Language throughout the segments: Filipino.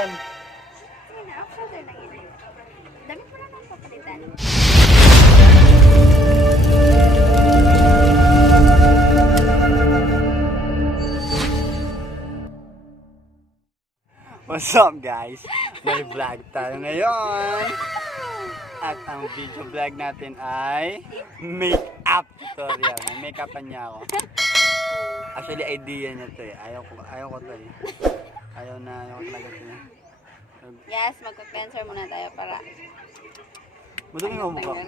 yan. Sige na, off-shoulder lang yun. Damit mo na lang papalitan. What's up guys? May vlog tayo ngayon. At ang video vlog natin ay make-up tutorial. May make-upan niya ako. Actually idea niya to eh. Ayaw ko to eh. Ayaw ko talaga to eh. Yes, magka-cleanser muna tayo para Madumi mo mukha ko.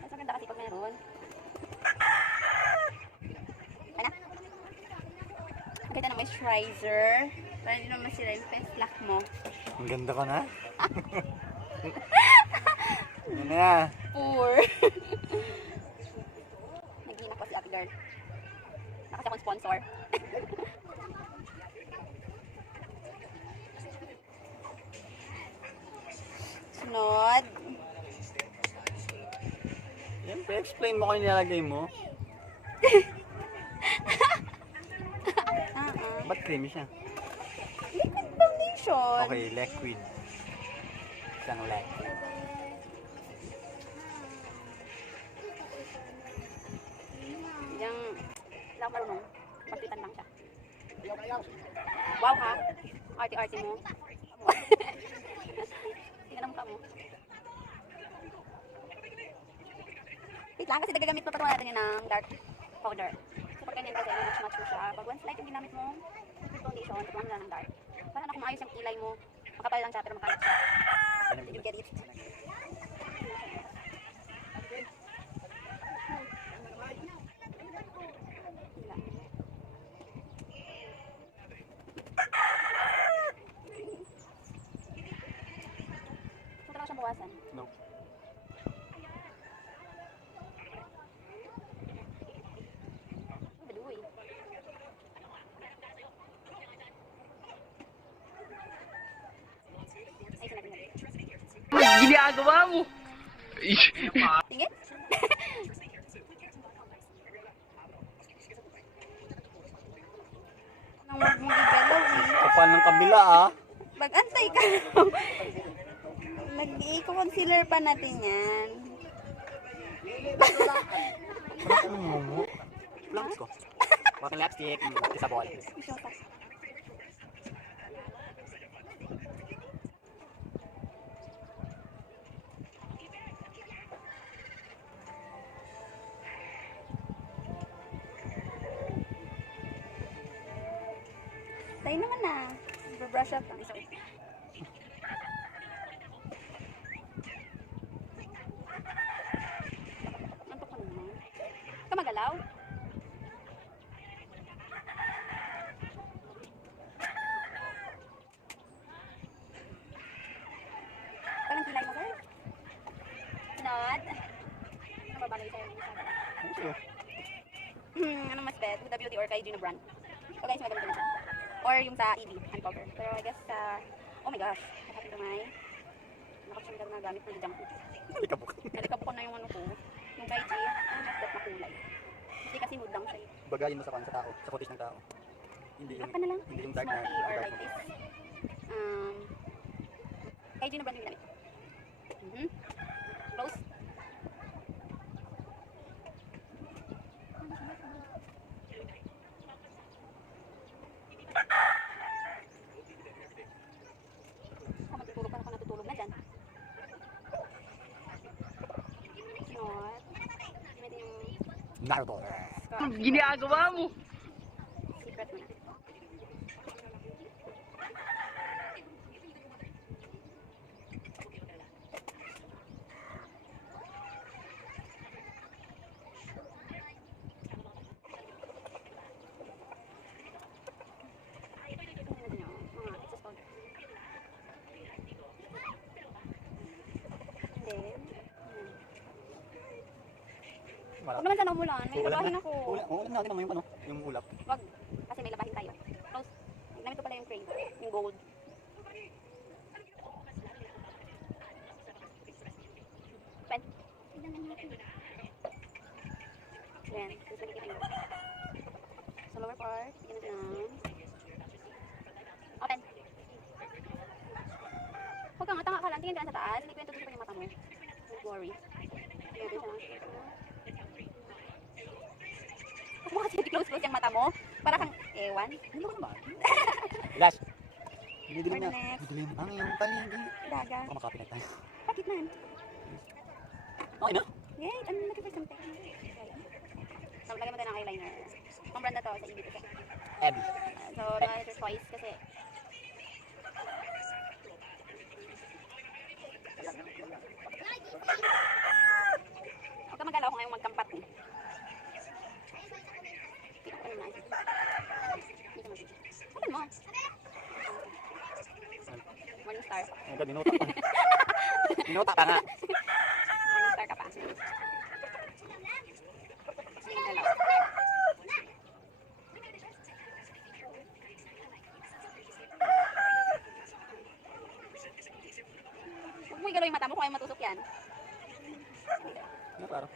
mas maganda kasi pag meron. Ano? Maganda ng moisturizer. Para hindi naman masira yung face lock mo. Ang ganda ka na. Ano na? Poor. Naghinak pa si Ate Girl. Nakasi akong sponsor. Sunod. Yan, explain mo kung nilalagay mo. Ba't creamy siya? Liquid foundation. Okay, liquid. Isang liquid. Yang lang marunong. Pastitan lang siya. Wow ha. Arte-arte mo. Tingnan ang mukha mo. Wait lang kasi nagagamit pa natin yun ng dark powder. Super ganyan kasi match-match mo siya. Pag once light yung ginamit mo, liquid foundation, pagkaman mo na ng dark. Para na kung maayos yung kilay mo, makapal lang siya pero makalat siya. Did you get it? Punta lang siyang bawasan. No. Baduy. Ay, sinabi niya. Ginagawa mo. Tingin? Nang wag mong igalaw eh. Kapal ng kabila ah. Mag-antay ka lang. Mag-i-concealer pa natin yan. Plants ko. Wakang lipstick, isabol. Tayo naman na. Brush up lang. Isa. Antok ka naman. Ka magalaw? Parang kilay mo, sir? Not. Ano ba bagay sa'yo? Ano mas bet? Huda Beauty or kay Gino Brand? O guys, maganda na siya. Or yung sa EB, uncover. Pero I guess oh my gosh, I have to my nakapasang ka na gamit ng junk food. Alikabok. Nalikabok ko na yung ano ko. Yung kay G, ang mas bet na kulay. Hindi kasi nude lang siya. Bagayin mo sa tao, sa footage ng tao. Hindi yung, Apa na lang? hindi yung dark Smoky or dark like this. Kay Gino Brand yung ginamit. Close. Matutulog pa na ako natutulog na dyan. Not. Ginamit yung Naruto. scarf. Ginagawa mo. Secret mo na. Huwag naman sana umulan. May labahin ako. Ulam natin naman yung ano, yung ulap. Wag. Kasi may labahin tayo. Close. Ginamit ko pala yung crane. Yung gold. Pen. Yan. Tapos lagay kita yun. Sa lower part, bigyan natin ng open. tingin ka lang sa taas, hindi ko yung tutusin yung mata mo. Don't worry. Tingnan ko siya. Huwag mo kasi close-close yung mata mo. Para kang ewan. Ano ba naman? Last. Dinidilim For the na. next. Didilim ang iyong paligid. Daga. Baka makapit na tayo. Bakit man? Okay na? Wait, I'm looking for something. So, lagyan mo tayo ng eyeliner. Ang brand na to, sa ibig ko. Abby. So, that's your choice kasi. Huwag ka mag-alaw kung ayaw magkampat eh. Ano na? Open mo. Morning star. Ang ganda, dinutak ko. Dinutak ka nga. Morning star ka pa. Mag-alaw. Huwag mo igalaw yung mata mo kung ayaw matusok yan. Ano klaro?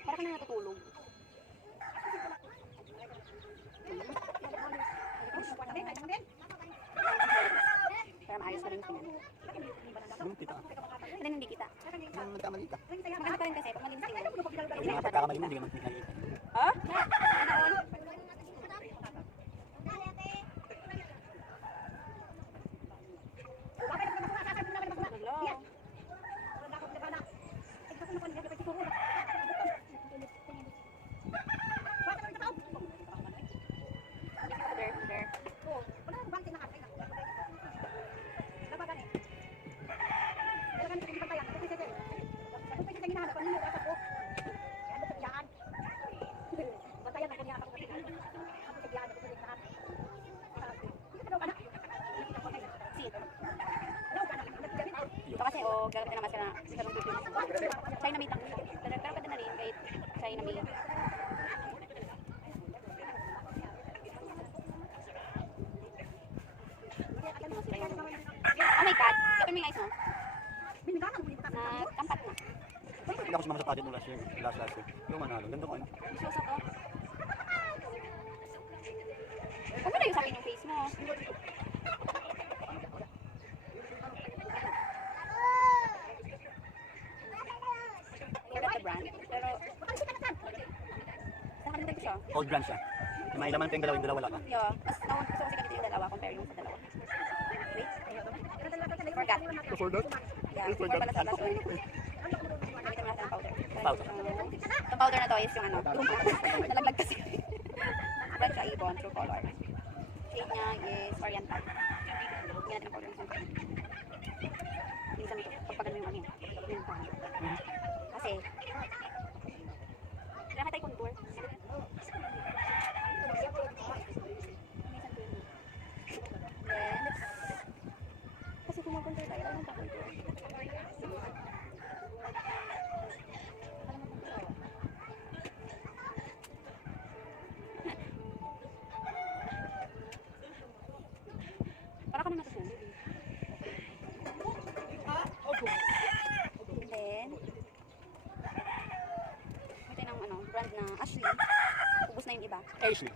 Para ka na natutulog. Para maayos pa rin tingnan. Kita ka. Hindi, hindi kita. Ang nagkamali ka. Maganda pa rin kasi pag malinis tingnan. Hindi nga pagkakamali mo, hindi ka nakikita. Oh? Ano? Hello? There, there. Ito kasi, gagamit na maskara. China made lang. Pero pwede na rin kahit China made. Oh my God! Ito yung eyes mo. Na tampat na. Hindi ako sumama sa pageant nung last year. Last year. Yung manalo. Ganda ko. Visuals ako. Huwag mo na yung sa akin yung face mo. Forgot the brand. Pero, nakalimutan ko siya. Old brand siya. May laman pa yung dalawa, yung dalawa lang. Yeah. Mas gusto ko kasi ganito yung dalawa compare yung sa dalawa. Wait. Forgot. Forgot? Yeah. For pala sa last one. Gamitin mo natin ng powder. Powder. Itong powder na to is yung ano. Nalaglag kasi. Brand siya Avon True Color. Shade niya is Oriental. Bigyan natin ng powder. Minsan ito. Pagpagan mo yung ano yun. Yung pang. Kasi. Kailangan tayo contour. Then, kasi kung mag-contour tayo, alam mo pa contour. Para ka na natutulog eh. And then, ito yung ano, brand na Ashley. Ubus na yung iba. Ashley.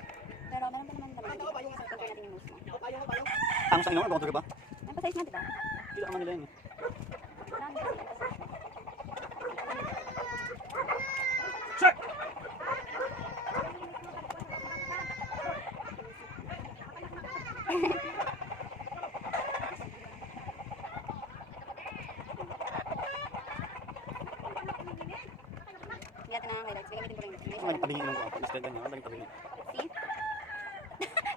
Pero meron pa naman naman. So, contour natin yung nose mo. Ang sa inyo, ang bangko ba? Emphasize nga, di ba? Kita ka man nila yun. Kailangan kasi emphasize. Check! Bigyan natin ng highlights. Gagamitin ko rin. Ang tabingin mo ko. Instead ganyan, ang tabingin. See?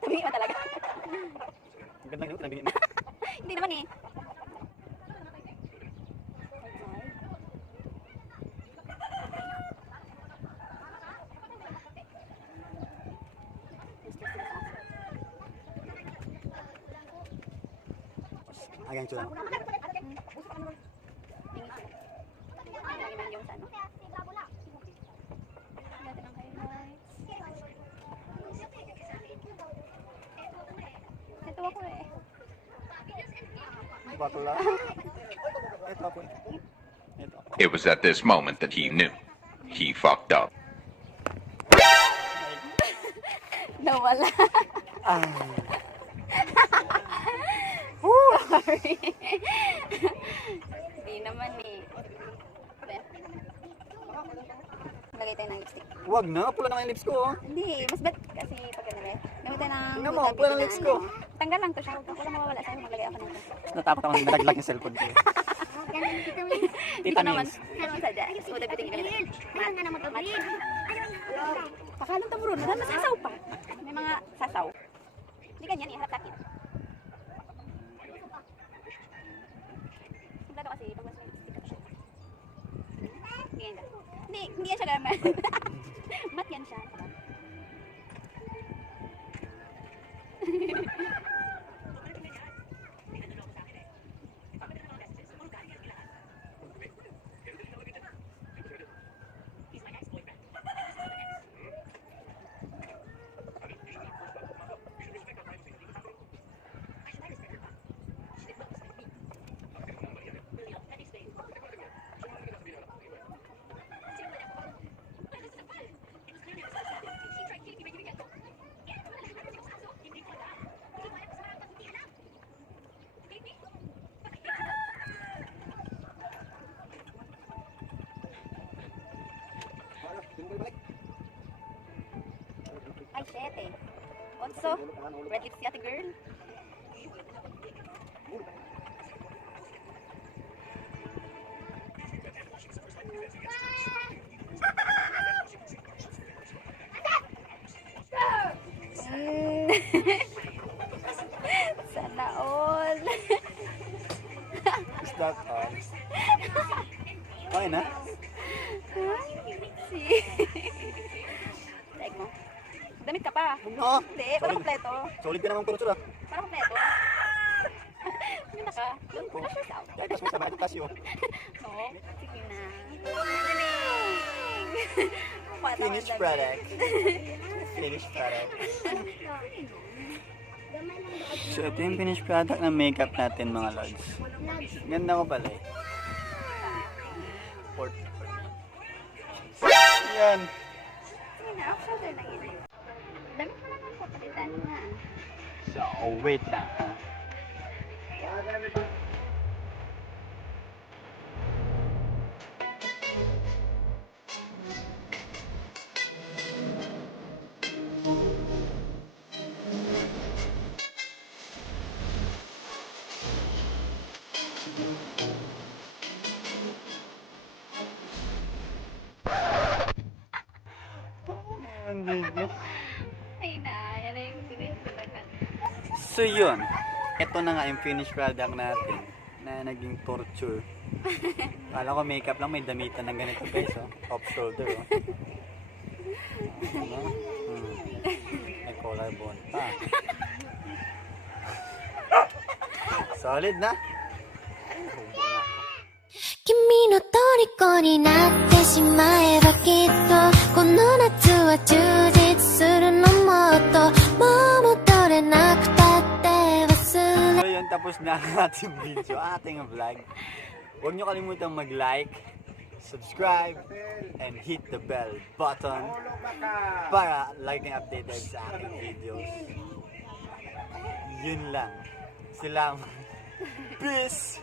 Tabingin mo talaga. Ang ganda yun, tabingin mo. Hindi naman eh. Ayan ito lang. Yung sa ano. Natin ang highlights. Ito ako eh. bakla. Ito ako. Ito. It was at this moment that he knew. He fucked up. Nawala. Ah. Sorry. Hindi naman eh. Lagay tayo ng lipstick. Wag na, pula na nga yung lips ko. Oh. Hindi, mas bet kasi pag ano eh. Gamit tayo ng... Tingnan mo, makeup pula ng na lips ko. ano. Tanggal lang to siya. Wala mawawala sa'yo. Maglagay ako nito. Natakot ako nalaglag yung cellphone ko. Hindi ko naman. Hindi naman sadya. So, dapat yung ganito. Mahal nga naman ito. Pakalang tamuro. May sasaw pa. May mga sasaw. Hindi ganyan eh. Harap sakit. Simplado kasi. Pag mas may stick ako siya. Hindi yan. Hindi yan siya gamit. Mat yan siya. Ay, shit eh. Also, red lips yata girl. Mm. Sana all. Is that all? Okay na? Si. Like mo. Damit ka pa. No. Hindi, para kompleto. Solid ka naman puro sura. Para kompleto. Ganda ka. Don't brush yourself. Kahit mas masama ito tasyo. No, sige na. Galing. Finished product. Finished product. So ito yung finished product ng makeup natin mga lods. Ganda ko pala eh. Yan. Sige na, off-shoulder lang yun. Dami ko naman papalitan na. So wait lang ha. Ay na, yan na yung pinagtulagan. So yun, ito na nga yung finished product natin na naging torture. Kala ko makeup lang, may damitan ng ganito guys, oh. Off shoulder, oh. Ano? May collarbone pa. Solid na. 君の虜になってしまえばきっとこの夏は充実するのもっともう戻れなくたって忘れ So yun, tapos na ang ating video, ating vlog. Huwag nyo kalimutang mag-like, subscribe, and hit the bell button para lagi kayong updated sa aking videos. Yun lang. Salamat. Peace!